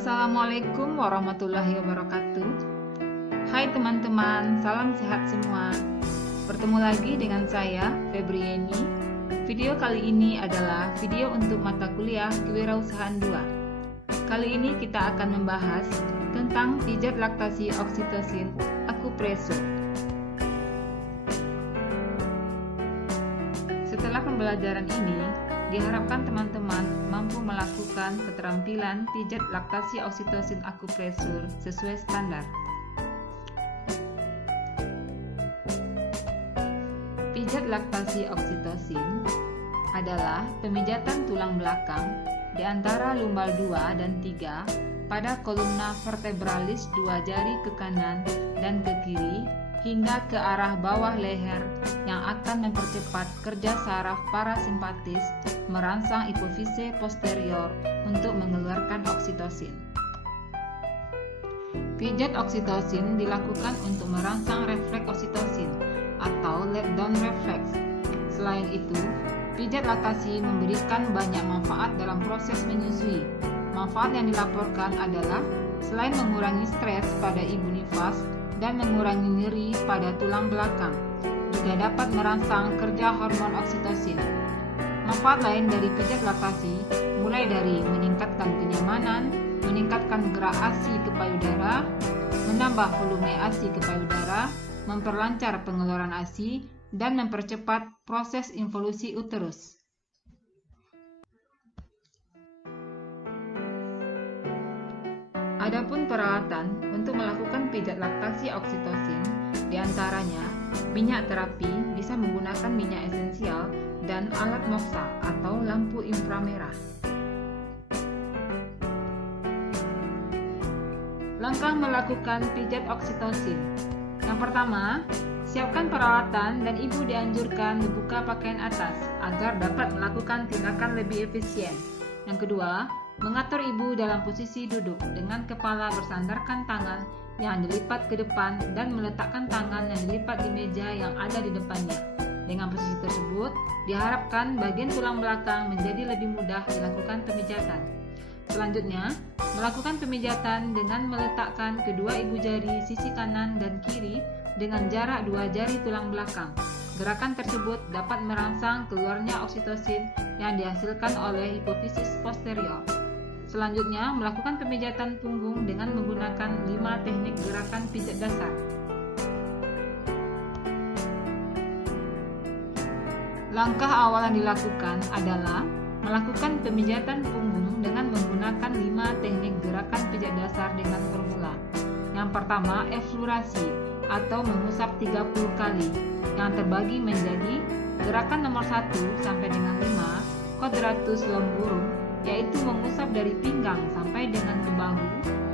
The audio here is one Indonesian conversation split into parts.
Assalamualaikum warahmatullahi wabarakatuh. Hai teman-teman, salam sehat semua. Bertemu lagi dengan saya, Febrieni. Video kali ini adalah video untuk mata kuliah Kewirausahaan 2. Kali ini kita akan membahas tentang pijat laktasi oksitosin akupresur. Setelah pembelajaran ini, diharapkan teman-teman mampu melakukan keterampilan pijat laktasi oksitosin akupresur sesuai standar. Pijat laktasi oksitosin adalah pemijatan tulang belakang di antara lumbal 2 dan 3 pada kolumna vertebralis 2 jari ke kanan dan ke kiri hingga ke arah bawah leher yang akan mempercepat kerja saraf parasimpatis merangsang hipofise posterior untuk mengeluarkan oksitosin. Pijat oksitosin dilakukan untuk merangsang refleks oksitosin atau let down reflex. Selain itu, pijat laktasi memberikan banyak manfaat dalam proses menyusui. Manfaat yang dilaporkan adalah selain mengurangi stres pada ibu nifas dan mengurangi nyeri pada tulang belakang, juga dapat merangsang kerja hormon oksitosin. Manfaat lain dari pijat laktasi mulai dari meningkatkan kenyamanan, meningkatkan gerak ASI ke payudara, menambah volume ASI ke payudara, memperlancar pengeluaran ASI, dan mempercepat proses involusi uterus. Adapun peralatan untuk melakukan pijat laktasi oksitosin, diantaranya minyak terapi bisa menggunakan minyak esensial dan alat MOXA atau lampu inframerah. Langkah melakukan pijat oksitosin. Yang pertama, siapkan peralatan dan ibu dianjurkan membuka pakaian atas agar dapat melakukan tindakan lebih efisien. Yang kedua, mengatur ibu dalam posisi duduk dengan kepala bersandarkan tangan yang dilipat ke depan dan meletakkan tangan yang dilipat di meja yang ada di depannya. Dengan posisi tersebut, diharapkan bagian tulang belakang menjadi lebih mudah dilakukan pemijatan. Selanjutnya, melakukan pemijatan dengan meletakkan kedua ibu jari sisi kanan dan kiri dengan jarak 2 jari tulang belakang. Gerakan tersebut dapat merangsang keluarnya oksitosin yang dihasilkan oleh hipofisis posterior. Selanjutnya, melakukan pemijatan punggung dengan menggunakan 5 teknik gerakan pijat dasar. Langkah awal yang dilakukan adalah melakukan pemijatan punggung dengan menggunakan 5 teknik gerakan pijat dasar dengan formula. Yang pertama, eflurasi atau mengusap 30 kali, yang terbagi menjadi gerakan nomor 1 sampai dengan 5, quadratus lemburum, yaitu mengusap dari pinggang sampai dengan ke bahu,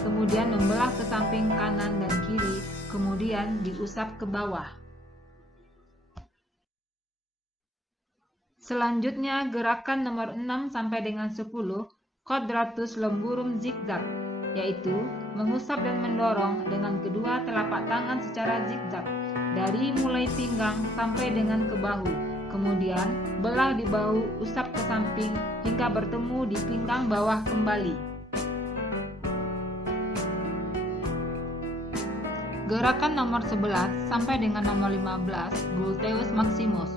kemudian membelah ke samping kanan dan kiri, kemudian diusap ke bawah. Selanjutnya gerakan nomor 6 sampai dengan 10, quadratus lemburum zigzag, yaitu mengusap dan mendorong dengan kedua telapak tangan secara zigzag dari mulai pinggang sampai dengan ke bahu. Kemudian belah di bahu, usap ke samping hingga bertemu di pinggang bawah kembali. Gerakan nomor 11 sampai dengan nomor 15, gluteus maximus,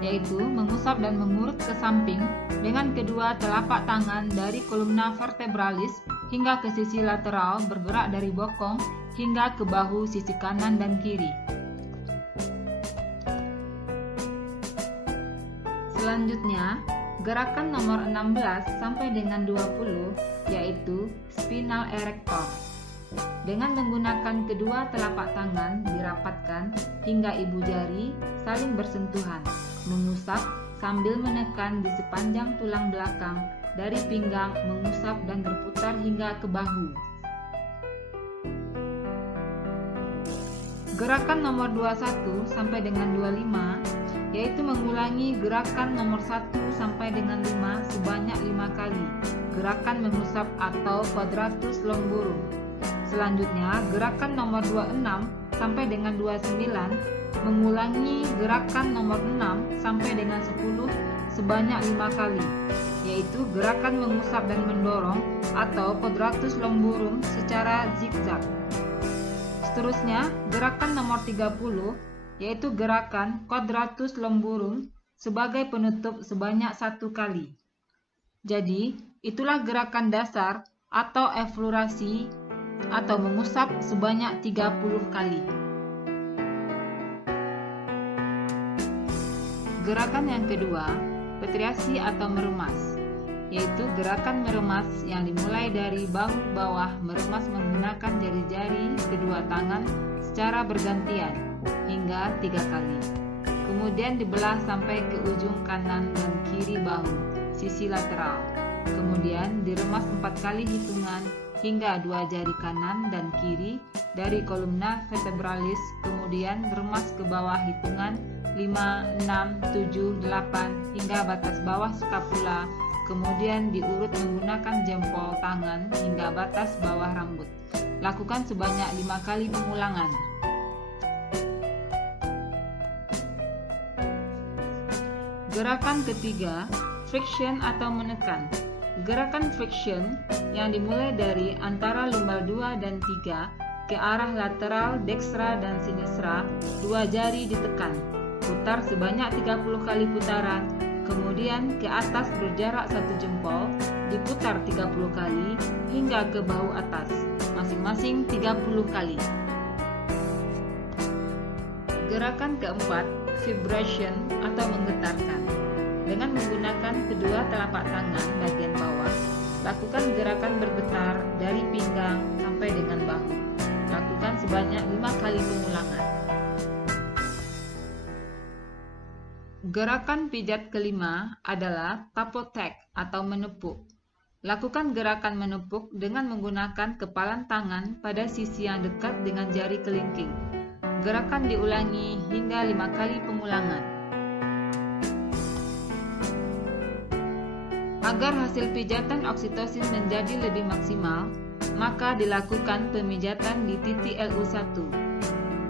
yaitu mengusap dan mengurut ke samping dengan kedua telapak tangan dari kolumna vertebralis hingga ke sisi lateral, bergerak dari bokong hingga ke bahu sisi kanan dan kiri. Selanjutnya, gerakan nomor 16 sampai dengan 20 yaitu spinal erector. Dengan menggunakan kedua telapak tangan dirapatkan hingga ibu jari saling bersentuhan, mengusap sambil menekan di sepanjang tulang belakang dari pinggang, mengusap dan berputar hingga ke bahu. Gerakan nomor 21 sampai dengan 25 yaitu mengulangi gerakan nomor 1 sampai dengan 5 sebanyak 5 kali, gerakan mengusap atau quadratus lemburum. Selanjutnya, gerakan nomor 26 sampai dengan 29 mengulangi gerakan nomor 6 sampai dengan 10 sebanyak 5 kali. yaitu gerakan mengusap dan mendorong atau quadratus lumborum secara zigzag. Seterusnya, gerakan nomor 30, yaitu gerakan quadratus lumborum sebagai penutup sebanyak 1 kali. Jadi, itulah gerakan dasar atau eflorasi atau mengusap sebanyak 30 kali. Gerakan yang kedua, petriasi atau meremas, yaitu gerakan meremas yang dimulai dari bahu bawah meremas menggunakan jari-jari kedua tangan secara bergantian hingga 3 kali. Kemudian dibelah sampai ke ujung kanan dan kiri bahu, sisi lateral. Kemudian diremas 4 kali hitungan hingga 2 jari kanan dan kiri dari kolumna vertebralis, kemudian remas ke bawah hitungan 5, 6, 7, 8 hingga batas bawah skapula, kemudian diurut menggunakan jempol tangan hingga batas bawah rambut. Lakukan sebanyak 5 kali pengulangan. Gerakan ketiga, friction atau menekan. Gerakan friction yang dimulai dari antara lumbal 2 dan 3 ke arah lateral, dekstra dan sinistra, 2 jari ditekan. Putar sebanyak 30 kali putaran, kemudian ke atas berjarak 1 jempol, diputar 30 kali hingga ke bahu atas, masing-masing 30 kali. Gerakan keempat, vibration atau menggetarkan. Dengan menggunakan kedua telapak tangan bagian bawah, lakukan gerakan bergetar dari pinggang sampai dengan bahu. Lakukan sebanyak 5 kali pengulangan. Gerakan pijat kelima adalah tapotek atau menepuk. Lakukan gerakan menepuk dengan menggunakan kepalan tangan pada sisi yang dekat dengan jari kelingking. Gerakan diulangi hingga 5 kali pengulangan. Agar hasil pijatan oksitosin menjadi lebih maksimal, maka dilakukan pemijatan di titik LU1.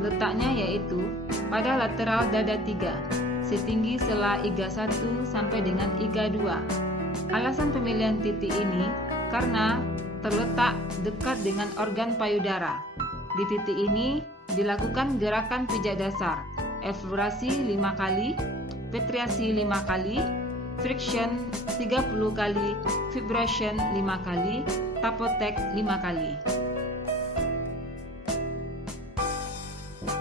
Letaknya yaitu pada lateral dada 3. Setinggi sela iga 1 sampai dengan iga 2. Alasan pemilihan titik ini karena terletak dekat dengan organ payudara. Di titik ini dilakukan gerakan pijat dasar, eflorasi 5 kali, petriasi 5 kali, friction 30 kali, vibration 5 kali, tapotek 5 kali.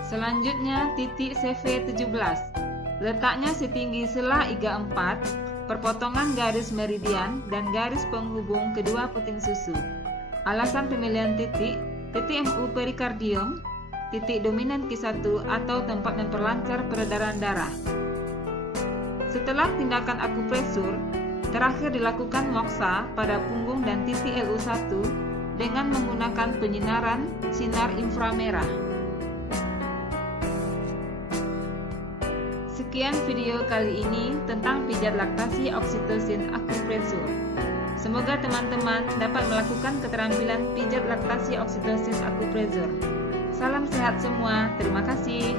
Selanjutnya titik CV17. Letaknya setinggi sela iga 4, perpotongan garis meridian dan garis penghubung kedua puting susu. Alasan pemilihan titik MU perikardium, titik dominan Q1 atau tempat memperlancar peredaran darah. Setelah tindakan akupresur, terakhir dilakukan moksa pada punggung dan titik LU1 dengan menggunakan penyinaran sinar inframerah. Sekian video kali ini tentang pijat laktasi oksitosin akupresur. Semoga teman-teman dapat melakukan keterampilan pijat laktasi oksitosin akupresur. Salam sehat semua, terima kasih.